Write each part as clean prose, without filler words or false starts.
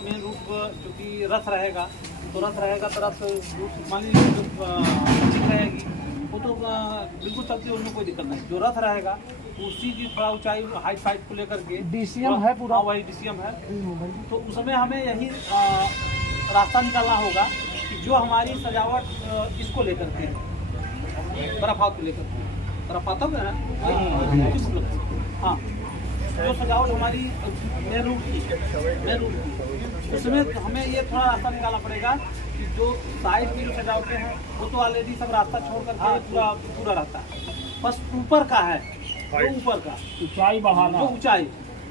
Main root जो कि रथ रहेगा तो रथ रूट मान लीजिए ठीक रहेगी वो तो बिल्कुल चलती है, उनमें कोई दिक्कत नहीं। जो रथ रहेगा उसी की थोड़ा ऊंचाई हाइट को लेकर के डीसीएम है पूरा, वही डीसीएम है। तो उसमें हमें यही रास्ता निकालना होगा कि जो हमारी सजावट इसको लेकर के बर्फात को लेकर बर्फात हाँ, जो सजावट हमारी मेन रूट की उसमें हमें ये थोड़ा रास्ता निकालना पड़ेगा कि जो साइड की जो सजावटें हैं वो तो ऑलरेडी सब रास्ता छोड़ करके पूरा रहता है। बस ऊपर का है, जो ऊपर का ऊंचाई बढ़ाना, जो ऊंचाई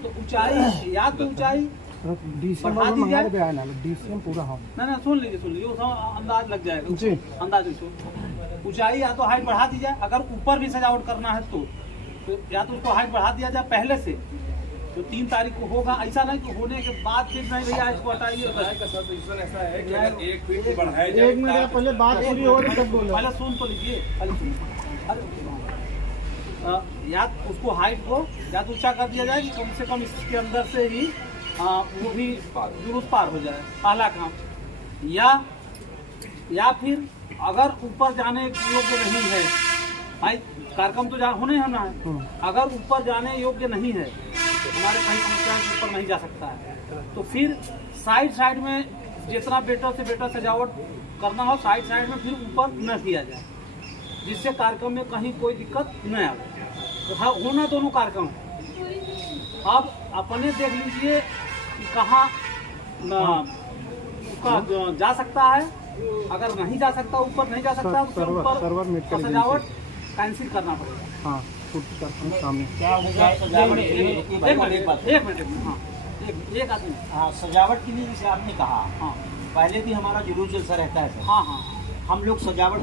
तो ऊंचाई या तो ऊंचाई बढ़ा दी जाए डीसीएम पूरा हो ना सुन लीजिए वो अंदाज लग जाएगा अंदाज। ऊंचाई या तो हाइट बढ़ा दी जाए, अगर ऊपर भी सजावट करना है तो या तो उसको हाइट बढ़ा दिया जाए पहले से, जो 3 तारीख को होगा। ऐसा नहीं कि होने के बाद फिर नहीं भैया इसको हटाइए। ऐसा है कि अगर 1 फीट बढ़ाया एक जाए, मिनट पहले बात पूरी हो रही तब बोलो। पहले सुन तो लीजिए, या उसको हाइट को या तो ऊंचा कर दिया जाए कि कम से कम इसके अंदर से ही वो भी जुलूस पार हो जाए, पहला काम। या फिर अगर ऊपर जाने योग्य नहीं है भाई, कार्यक्रम तो होना ही होना है। अगर ऊपर जाने योग्य नहीं है, हमारे कहीं समस्या के ऊपर नहीं जा सकता है, तो फिर साइड में जितना बेटर से बेटर सजावट करना हो साइड में फिर ऊपर न किया जाए, जिससे कार्यक्रम में कहीं कोई दिक्कत न आए। तो हाँ, होना दोनों कार्यक्रम है। अब अपने देख लीजिए कि कहाँ उसका जा सकता है। अगर नहीं जा सकता, ऊपर नहीं जा सकता तो ऊपर सजावट कैंसिल करना पड़ेगा। हाँ, सामने एक मिनट हाँ, एक आदमी हाँ, सजावट के लिए जैसे आपने कहा, हाँ, पहले भी हमारा जुलूस जलसा रहता है सर। हाँ, हम लोग सजावट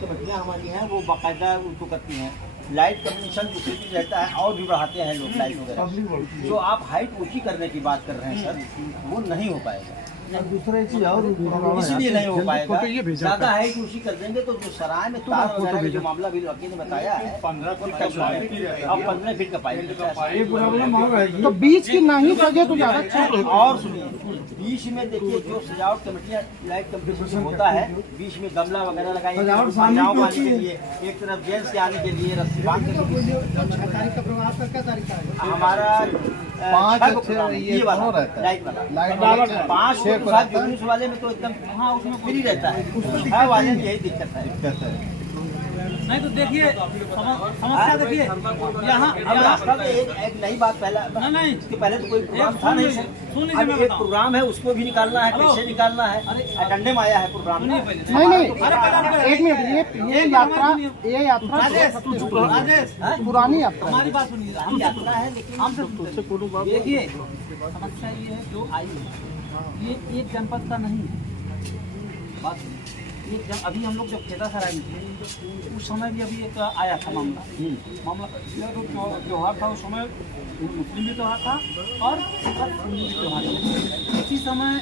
कमेटियाँ हमारी हैं वो बाकायदा उनको करती हैं। लाइट कम्बिनेशन दूसरी चीज रहता है और भी बढ़ाते हैं लोग लाइट वगैरह। जो आप हाइट ऊंची करने की बात कर रहे हैं सर, वो नहीं हो पाएगा। दूसरा चीज और इसलिए नहीं हो पाएगा। ज्यादा हाइट ऊंची कर देंगे तो जो सराय में तार वगैरह का जो मामला भी वकील ने बताया है, 15 फीट का पाइप। तो बीच की नहीं सजे तो ज्यादा अच्छा। और सुनिए, बीच में देखिए जो सजावट कमेटियाँ लाइट कम्पिटिशन होता है, बीच में गमला वगैरह लगाएंगे के लिए, एक तरफ जेंट्स के आने के लिए रस्सी बांध के। हमारा 5 ये वाला लाइट वाला 5 जुलूस वाले में तो एकदम हाँ उसमें फ्री रहता है, वाले में यही दिक्कत है। नहीं तो देखिए समस्या देखिए यहाँ रास्ता में एक नई बात पहला नहीं इसके पहले तो कोई प्रोग्राम था नहीं। सुन एक प्रोग्राम है, उसको भी निकालना है, कैसे निकालना है, अटेंडे में आया है प्रोग्राम। नहीं, एक मिनट, ये यात्रा पुरानी यात्रा, हमारी बात सुनिए, हम यात्रा है लेकिन हमसे देखिए समस्या ये है जो आई है, ये एक जनपद का नहीं है। बात अभी हम लोग जब खेता सराय में थे उस समय भी अभी एक आया था मामला जो त्यौहार था, उस समय मुस्लिम भी त्यौहार था और हिंदू भी त्यौहार था। इसी समय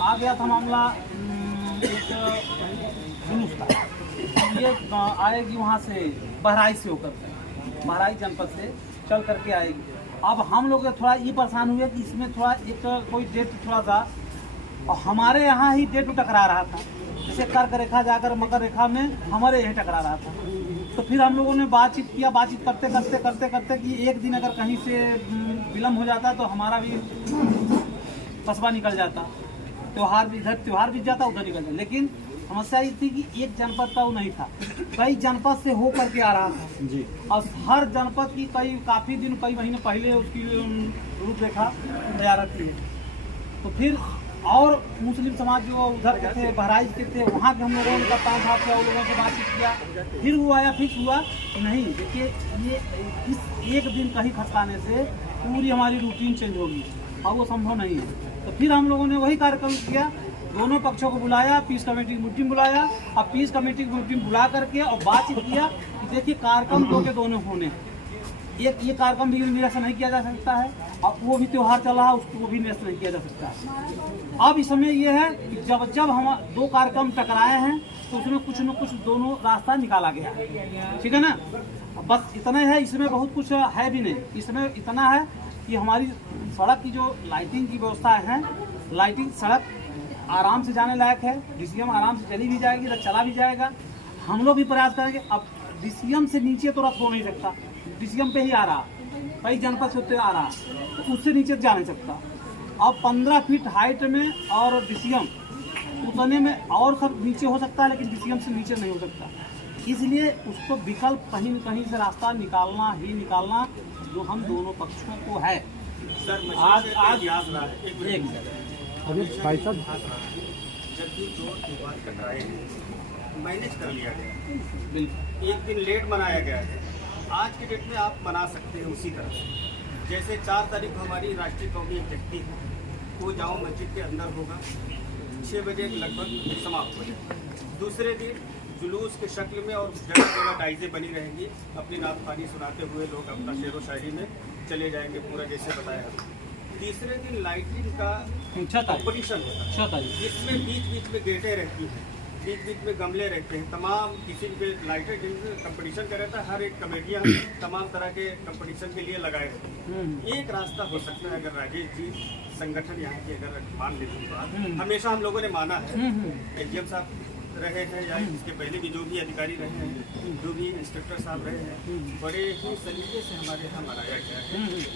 आ गया था मामला एक जुलूस का, ये आएगी वहाँ से बहराइच से होकर बहराइच जनपद से चल करके आएगी। अब हम लोग थोड़ा ये परेशान हुए कि इसमें थोड़ा एक कोई डेट थोड़ा सा और हमारे यहाँ ही डेट टकरा रहा था, जैसे कर्क रेखा जाकर मकर रेखा में हमारे यहीं टकरा रहा था। तो फिर हम लोगों ने बातचीत किया, बातचीत करते कि एक दिन अगर कहीं से विलम्ब हो जाता तो हमारा भी कस्बा निकल जाता, त्यौहार भी इधर त्यौहार भी जाता उधर निकल जाता। लेकिन समस्या ये थी कि एक जनपद का वो नहीं था, कई जनपद से हो करके आ रहा था जी। और हर जनपद की काफ़ी दिन कई महीने पहले उसकी रूपरेखा तैयार रखी है। तो फिर और मुस्लिम समाज जो उधर के थे बहराइच के थे, वहाँ के हम लोगों ने कप्तान साहब से उन लोगों से बातचीत किया, फिर वो आया फिक्स हुआ कि नहीं देखिए ये इस एक दिन कहीं खसकाने से पूरी हमारी रूटीन चेंज होगी और वो संभव नहीं है। तो फिर हम लोगों ने वही कार्यक्रम किया, दोनों पक्षों को बुलाया, पीस कमेटी की मीटिंग बुलाया और पीस कमेटी की मीटिंग बुला करके और बातचीत किया कि देखिए कार्यक्रम दो के दोनों होने, एक ये कार्यक्रम भी निरस्त नहीं किया जा सकता है और वो भी त्यौहार चल रहा है उसको भी निरस्त नहीं किया जा सकता है। अब इस समय ये है कि जब हम 2 कार्यक्रम टकराए हैं तो उसमें कुछ न कुछ दोनों रास्ता निकाला गया, ठीक है ना। बस इतना है, इसमें बहुत कुछ है भी नहीं। इसमें इतना है कि हमारी सड़क की जो लाइटिंग की व्यवस्था है लाइटिंग सड़क आराम से जाने लायक है, डीसीएम आराम से चली भी जाएगी, रथ चला भी जाएगा। हम लोग भी प्रयास करेंगे। अब डीसीएम से नीचे तो रथ हो नहीं सकता, डीसीएम पे ही आ रहा, कई जनपद से होते आ रहा, तो उससे नीचे जा नहीं सकता। अब 15 फीट हाइट में और डीसीएम उतने में और सब नीचे हो सकता है, लेकिन डीसीएम से नीचे नहीं हो सकता। इसलिए उसको विकल्प कहीं न कहीं से रास्ता निकालना ही निकालना जो हम दोनों पक्षों को है। सर आज याद रहा है एक अभी भाई साहब जब भी जो त्योहार कटराए मैनेज कर लिया गया, बिल्कुल एक दिन लेट मनाया गया है। आज की डेट में आप मना सकते हैं उसी तरह से। जैसे 4 तारीख को हमारी राष्ट्रीय कौमी जयंती है, वो जामा मस्जिद के अंदर होगा, 6 बजे लगभग समाप्त हो जाएगा। दूसरे दिन जुलूस के शक्ल में और जगह जगह डाइजें बनी रहेंगी, अपनी नात पानी सुनाते हुए लोग अपना शेर व शायरी में चले जाएंगे, पूरा जैसे बताया। तीसरे दिन लाइटिंग का 6 तारीख कॉम्पिटिशन होता है, 6 तारीख जिसमें बीच बीच में गेटें रहती हैं, बीच बीच में गमले रहते हैं, तमाम किसी भी लाइटें कंपटीशन का रहता है। हर एक कमेटियाँ तमाम तरह के कंपटीशन के लिए लगाए रहते हैं। एक रास्ता हो सकता है, अगर राजेश जी संगठन यहाँ की अगर मान लेते हैं, हमेशा हम लोगों ने माना है, एजीएम साहब रहे हैं या इसके पहले भी जो भी अधिकारी रहे हैं, जो भी इंस्पेक्टर साहब रहे हैं, बड़े ही सलीके से हमारे यहाँ मनाया गया है।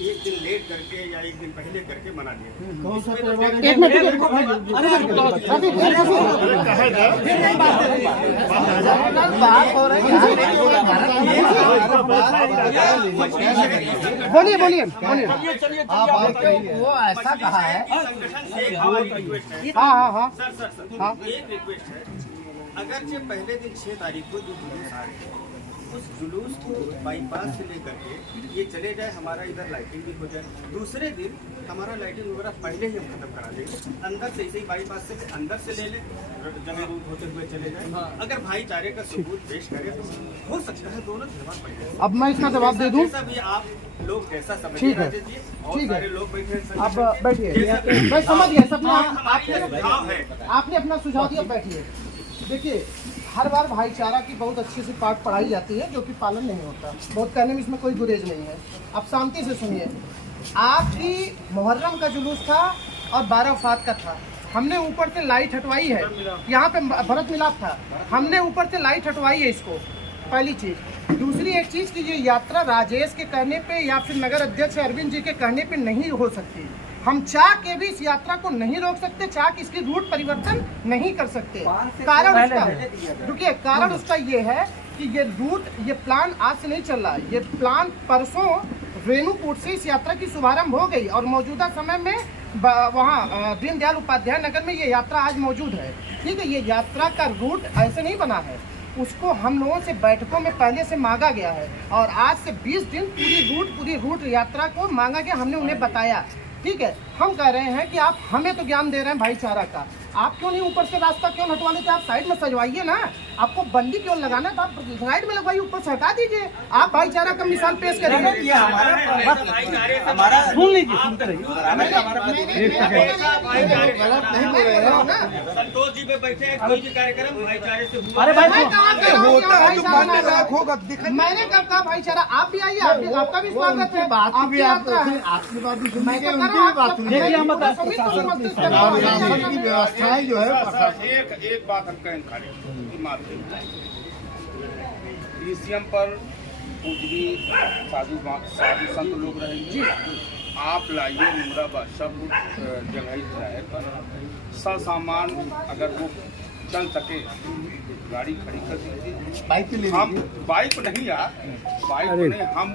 एक दिन लेट करके या एक दिन पहले करके मना लिया। कौन सा इसमें तो त्योहार है? डेढ़- एक मिनट रफी बात हो रही है। बोलिए बोलिए बोलिए। वो ऐसा कहा है। संगठन से एक हमारी रिक्वेस्ट है। हाँ हाँ सर हाँ। एक रिक्वेस्ट है, अगर जो पहले दिन 6 तारीख को जो जुलूस आ रहे हैं, उस जुलूस को बाईपास से लेकर के ये चले जाए, हमारा इधर लाइटिंग भी हो जाए। दूसरे दिन हमारा लाइटिंग वगैरह पहले ही हम खत्म करा देंगे, अंदर से इसे ही बाईपास से अंदर से ले ले, जगह रूट होते हुए चले जाए। अगर भाईचारे का सबूत पेश करें तो हो सकता है दोनों त्योहार बढ़ जाए। अब मैं इसका जवाब दे दूं। जैसा भी आप लोग जैसा समझिए ठीक है। राजेश जी, और ठीक है। सारे लोग बैठे हैं आप संगठन के। बैठिए। जैसा भी- मैं समझ गया सब। हमारी सुझाव है। आपने अपना सुझाव दिया, बैठिए। देखिए, हर बार भाईचारा की बहुत अच्छी सी पाठ पढ़ाई जाती है, जो कि पालन नहीं होता। बहुत कहने में इसमें कोई गुरेज नहीं है। अब शांति से सुनिए। आपकी मुहर्रम का जुलूस था और 12 वफात का था। हमने ऊपर से लाइट हटवाई है, यहाँ पे भरत मिलाप था, हमने ऊपर से लाइट हटवाई है इसको, पहली चीज। दूसरी एक चीज कि ये यात्रा राजेश के कहने पे या फिर नगर अध्यक्ष अरविंद जी के कहने पे नहीं हो सकती। हम चाह के भी इस यात्रा को नहीं रोक सकते, चाह के इसकी रूट परिवर्तन नहीं कर सकते। कारण उसका, रुकिए, कारण उसका ये है कि ये रूट, ये प्लान आज से नहीं चल रहा है। ये प्लान परसों रेणुकूट से इस यात्रा की शुभारंभ हो गई और मौजूदा समय में वहाँ दीनदयाल उपाध्याय नगर में ये यात्रा आज मौजूद है। ठीक है, ये यात्रा का रूट ऐसे नहीं बना है, उसको हम लोगों से बैठकों में पहले से मांगा गया है और आज से 20 दिन पूरी रूट यात्रा को मांगा गया, हमने उन्हें बताया। ठीक है, हम कह रहे हैं कि आप हमें तो ज्ञान दे रहे हैं भाईचारा का, आप क्यों नहीं ऊपर से रास्ता क्यों हटवा लेते? आप साइड में सजवाइए ना। आपको बंदी क्यों लगाना है तो आप साइड में लगवाइए, ऊपर से हटा दीजिए। आप भाईचारा का मिसाल पेश करिए। हमारा सुन लीजिए, सुनते रहिए। संतोष जी पे बैठे हैं, कोई भी कार्यक्रम भाईचारे से हुआ। अरे भाई, मैं कहाँ कह रहा हूँ कि भाईचारा? मैंने कब कहा भाईचारा? आप भी आइए, आपका भी स्वागत है। आपकी यात्रा है। आपकी बात भी मैं तो कह रहा हूँ, आप सब- देखिए, हम बता- सभी तो समझते हैं, शासन की व्यवस्थाएं जो है एक बात हम कहें खाली डीसीएम पर कुछ भी साधु संत लोग रहेंगे, आप लाइए मुराबाद सब जगह जाए पर सामान अगर वो चल सके गाड़ी खड़ी कर दीजिए। हम बाइक नहीं यार, बाइक नहीं, हम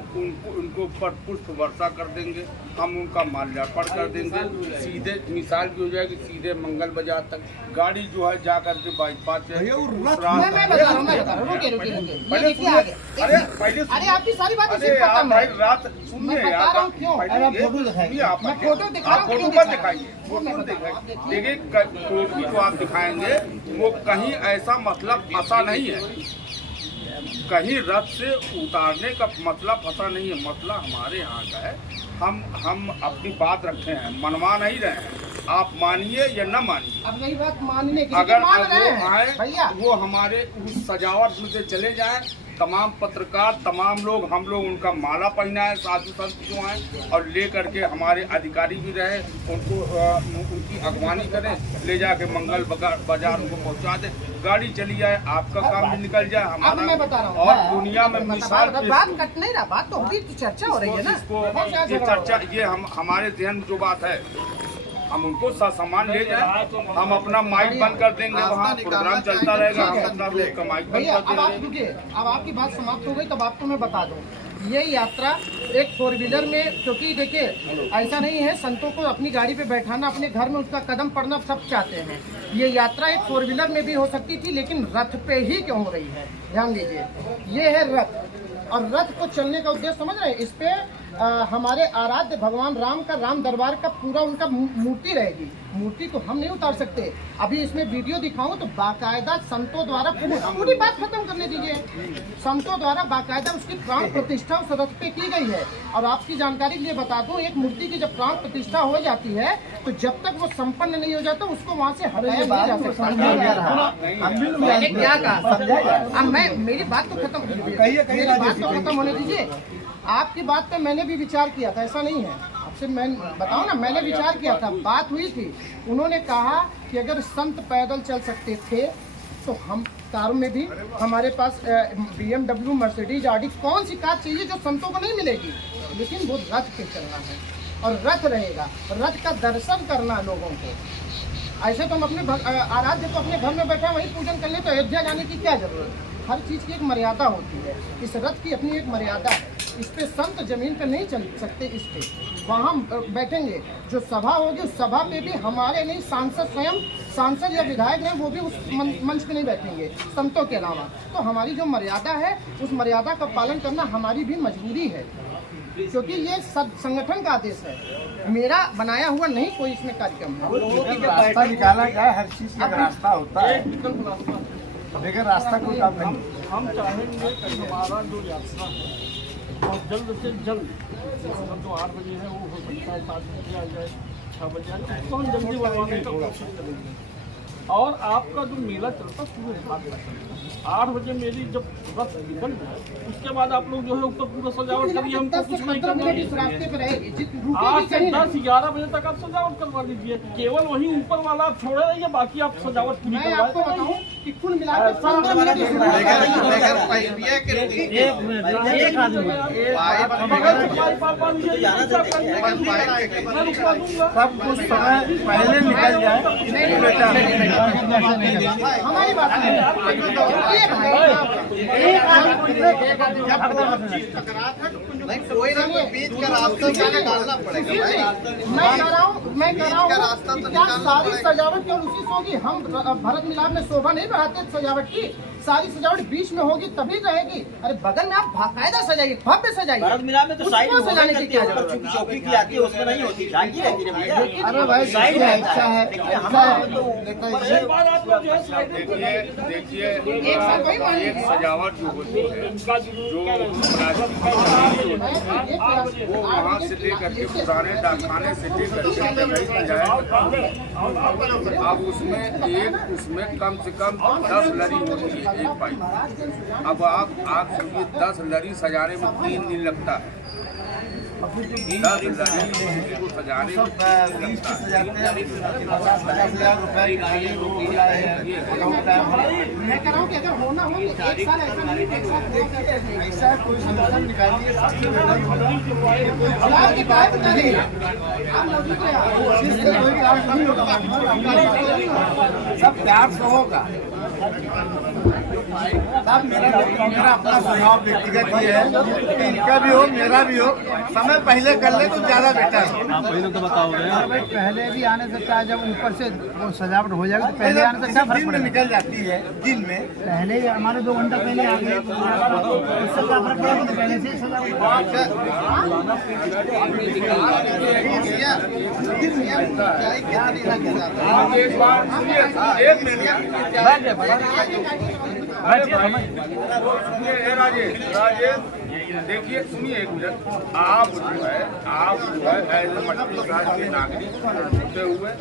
उनको पर पुष्प वर्षा कर देंगे, हम उनका माल्यार्पण कर देंगे। सीधे मिसाल की हो जाएगी, सीधे मंगल बाजार तक गाड़ी जो है जा करके बाईपास से मैं बता रहा हूँ, रुकिए। ये देखिए आगे। अरे पहले अरे आपकी सारी बात अरे इसी यार खत्म भाई है। रात सुनिए मैं बता यार, रहा हूँ क्यों। पहले ये सुनिए आप, मैं फोटो दिखा रहा आप हूँ, फोटो क्यों मत दिखा रहा हूँ? दिखाइए, वो मैं फोटो बता रहा हूँ, आप देखिए। देखिए फोटो जो आप दिखाएंगे वो कहीं ऐसा मतलब फंसा नहीं है, कहीं रथ से उतारने का मतलब फंसा नहीं है। मसला हमारे यहाँ का है, हम अपनी बात रखे हैं, मनवा नहीं रहे हैं। आप मानिए या न मानिए, अब रही बात मानने की, अगर मान रहे वो हैं आए भैया। वो हमारे उस सजावट में से चले जाएं, तमाम पत्रकार, तमाम लोग, हम लोग उनका माला पहना है, साधु संत जो हैं, और ले करके हमारे अधिकारी भी रहे, उनको उनकी अगवानी करें, ले जाके मंगल बाजार उनको पहुंचा दे, गाड़ी चली जाए, आपका काम भी निकल जाए, अब मैं बता हमारा रहा हूँ और दुनिया में मिसाल बात कट नहीं रहा, बात तो होगी, तो चर्चा हो रही है ना। ये चर्चा, ये हमारे ध्यान में जो बात है, हम उनको सामान ले जाए, हम अपना माइक बंद कर देंगे, वहाँ प्रोग्राम चलता रहेगा, हम अपना माइक बंद भैया कर अब आप देंगे। रुकिए, अब आपकी बात समाप्त हो गई, तब आपको मैं बता दूं, ये यात्रा एक 4 व्हीलर में, क्योंकि देखिए ऐसा नहीं है संतों को अपनी गाड़ी पे बैठाना, अपने घर में उसका कदम पड़ना सब चाहते हैं। ये यात्रा एक 4 व्हीलर में भी हो सकती थी, लेकिन रथ पे ही क्यों हो रही है, ध्यान दीजिए, ये है रथ, और रथ को चलने का उद्देश्य समझ रहे हैं, इस पे हमारे आराध्य भगवान राम का, राम दरबार का पूरा उनका मूर्ति रहेगी। मूर्ति को हम नहीं उतार सकते। अभी इसमें वीडियो दिखाऊं तो बाकायदा संतों द्वारा, पूरी बात खत्म करने दीजिए, संतों द्वारा बाकायदा उसकी प्राण प्रतिष्ठा उस रथ पे की गई है। और आपकी जानकारी के लिए बता दूं, एक मूर्ति की जब प्राण प्रतिष्ठा हो जाती है तो जब तक वो संपन्न नहीं हो जाता उसको वहाँ से हटाया नहीं जा सकता। मैंने क्या कहा, अब मैं, मेरी बात तो खत्म, मेरी बात तो खत्म होने दीजिए। आपकी बात पे मैंने भी विचार किया था, ऐसा नहीं है, आपसे मैं बताऊं ना, मैंने विचार किया था, बात हुई थी, उन्होंने कहा कि अगर संत पैदल चल सकते थे तो हम कारों में भी, हमारे पास BMW, मर्सिडीज, ऑडी, कौन सी कार चाहिए जो संतों को नहीं मिलेगी, लेकिन वो रथ पे चलना है और रथ रहेगा, रथ का दर्शन करना लोगों को। ऐसे तो हम अपने आराध्य को अपने घर में बैठा वही पूजन कर ले, तो अयोध्या जाने की क्या जरूरत है। हर चीज़ की एक मर्यादा होती है, इस रथ की अपनी एक मर्यादा है, इस पे संत जमीन पे नहीं चल सकते, इस पे वहाँ बैठेंगे, जो सभा होगी उस सभा पे भी हमारे नहीं, सांसद स्वयं, सांसद या विधायक हैं वो भी उस मंच पे नहीं बैठेंगे संतों के अलावा। तो हमारी जो मर्यादा है उस मर्यादा का पालन करना हमारी भी मजबूरी है, क्योंकि ये सब संगठन का आदेश है, मेरा बनाया हुआ नहीं कोई इसमें कार्यक्रम है। रास्ता निकाला जाए, हर चीज का रास्ता होता है, लेकिन रास्ता कोई काम नहीं। हम चाहेंगे कि हमारा जो यात्रा है और जल्द से जल्द, मतलब जो 8 बजे है वो हो सकता है 7 बजे आ जाए, 6 बजे आ जाए, उसको हम जल्दी बनवाने का कोशिश करेंगे। और आपका जो मेला चलता पूरे घाट तक, 8 बजे मेरी जब रथ निकल जाए उसके बाद आप लोग जो है ऊपर पूरा सजावट करिए, हमको कुछ नहीं करना है। 8 से 10, 11 बजे तक आप सजावट करवा लीजिए, केवल वही ऊपर वाला आप छोड़े रहिए, बाकी आप सजावट पूरी मैं आपको करवाए बताऊं कि कुल मिलाकर 15 मिनट बगल से पाइप आप बांधिए, मैं रुकवा दूंगा। सब कुछ समय पहले निकल जाए, हमारी बात नहीं मैं कह रहा हूँ क्या सारी सजावट केवल उसी से होगी। हम भरत मिलाप में शोभा नहीं बढ़ाते सजावट की, सारी सजावट बीच में होगी तभी रहेगी। अरे बगल में आप बाकायदा सजाइए, भव्य सजाइए। भारत मिलाप में तो साइड उसको सजाने की क्या जरूरत चूंकि चौकी की आती है उसमें नहीं होती, झांकी रहती है भैया। अरे भाई साइड है, अच्छा है, एक बार आप लोग जो है साइड में देखिए एक सजावट जो होती है, जो वो वहाँ से लेकर के पुराने डाकखाने से लेकर के अब उसमें कम से कम 10 लड़ी होती है एक पाइप। अब आप सुनिए, 10 लड़ी सजाने में 3 दिन लगता है, 10 लड़ी को सजाने में 3 दिन लगता मैं कह रहा हूँ कि अगर होना हो तो एक साल ऐसा नहीं कि एक साथ ऐसा कोई संगठन निकालिए, फिलहाल की बात बता रही आप मोदी को यार। इससे कोई काम नहीं होगा, सब प्यार से होगा। सब मेरा अपना सुझाव व्यक्तिगत ये है कि इनका भी हो, मेरा भी हो, समय पहले कर ले तो ज्यादा बेटर है। भाई पहले भी आने सकता है, जब ऊपर से वो सजावट हो जाएगी तो पहले आने से क्या फर्क दिन में पड़ेगा। निकल जाती है, दिन में पहले ही हमारे 2 घंटा पहले आ गए, उससे क्या फर्क पड़ेगा, तो पहले से ही सजावट। राजेश, देखिए सुनिए एक मिनट, आप जो है एज मछली घाट के नागरिक होते हुए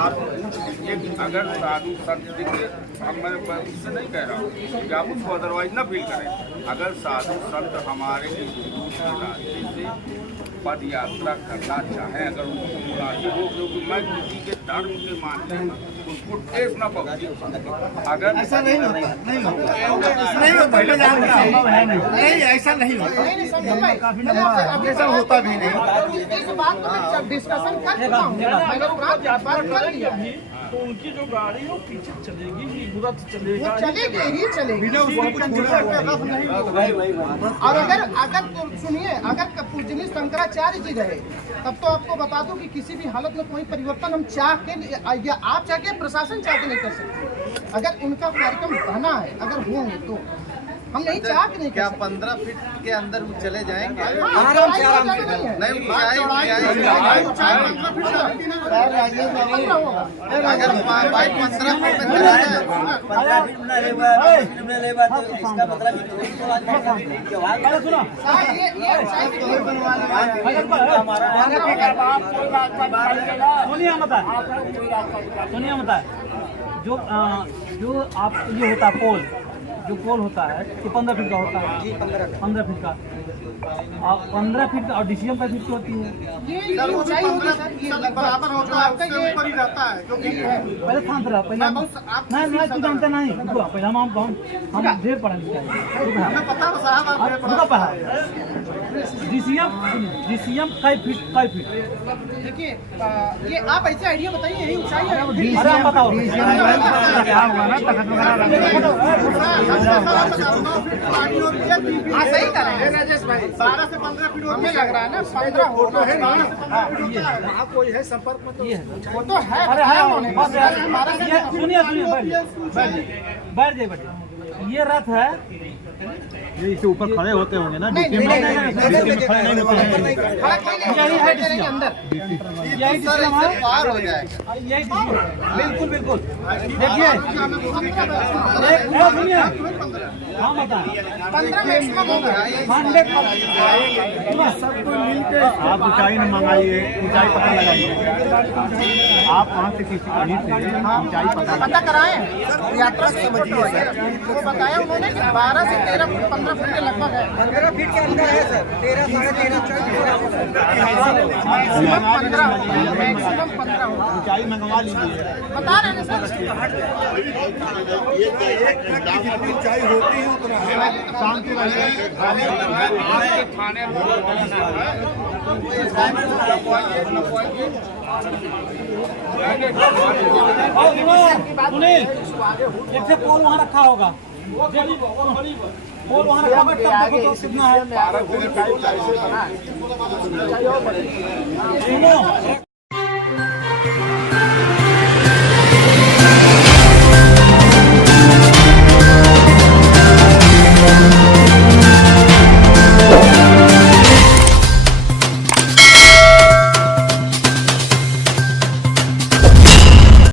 आप पूछ लीजिए कि अगर साधु संत देखिए, हम मैं उससे नहीं कह रहा हूँ कि आप उसको अदरवाइज ना फील करें। अगर साधु संत हमारे इस जुलूस के रास्ते से पद यात्रा करना चाहें, अगर उनको मुनासिब हो, क्योंकि मैं किसी के धर्म के मानने उसको ठेस न पहुंचे, अगर ऐसा नहीं होता, नहीं होता, नहीं होता, मैं जानता हूं, नहीं ऐसा नहीं होता, नहीं संजय भाई, ऐसा होता भी नहीं। इस बात को मैं डिस्कशन कर चुका हूँ, मैंने बात कर लिया। तो उनकी जो गाड़ी है वो पीछे चलेगी ही, बुरा चलेगा वो चलेगी ही चलेगी। और अगर तो सुनिए, अगर पूजनीय शंकराचार्य जी रहे तब तो आपको बता दूं कि किसी भी हालत में कोई परिवर्तन हम चाह के या आप चाह के प्रशासन चाह के नहीं कर सकते। अगर उनका कार्यक्रम बना है, अगर होंगे तो हम नहीं चाह के नहीं। क्या 15 फीट के अंदर वो चले जाएंगे? आराम से आराम से नहीं अगर बाइक 15 फीट में चला जाए, 15 फीट में लेवा तो इसका मतलब सुनिए मता जो आप ये होता है पोल, जो पोल होता है ये 15 फीट का होता है जी, 15 फीट का, और 15 फीट का, और DCM 5 फीट की होती है। ये ऊंचाई होती है सर, ये बराबर होता है, उससे ऊपर ही रहता है, क्योंकि पहले था अंतर, पहले नहीं तू जानते नहीं, पहले हम ढेर पढ़ा लिखा है, पता है साहब पढ़ा DCM 5 फीट। देखिए ये आप ऐसे आइडिया बताइए, यही ऊंचाई है। अरे हम बताओ क्या हुआ ना, तखत वगैरह हाँ सही कर रहे हैं राजेश भाई, 12 से 15 फीट हमें लग रहा है ना, 15 फोटो है ना, वहाँ कोई है संपर्क में, तो वो तो है। अरे है बस यार, सुनिए बैठ जाइए, ये रथ है, ये इससे ऊपर खड़े होते होंगे ना, नहीं यही है DCM अंदर, यही DCM है, पार हो जाएगा। यही DCM है, बिल्कुल देखिए सुनिए, हाँ बताएं 15 मैक्सिमम होगा। 100 सबको मिलकर आप ऊंचाई न मंगाइए, ऊंचाई पता लगाइए। आप वहाँ से किसी कहीं से ऊंचाई पता कराएं, यात्रा से वो बताया उन्होंने कि 12 से 13 फुट 15 फुट के लगभग है। 15 फीट के अंदर है सर, 13 साढ़े 13 मैक्सिमम 15 होगा। ऊंचाई मंगवा लीजिए। बता रहे हैं सर, जितनी ऊंचाई होती है उतना शांति रहिए। आपके थाने में सुनील, एक से पोल वहाँ रखा होगा, पोल वहाँ रखा होगा, तब देखो तो कितना है। सुनो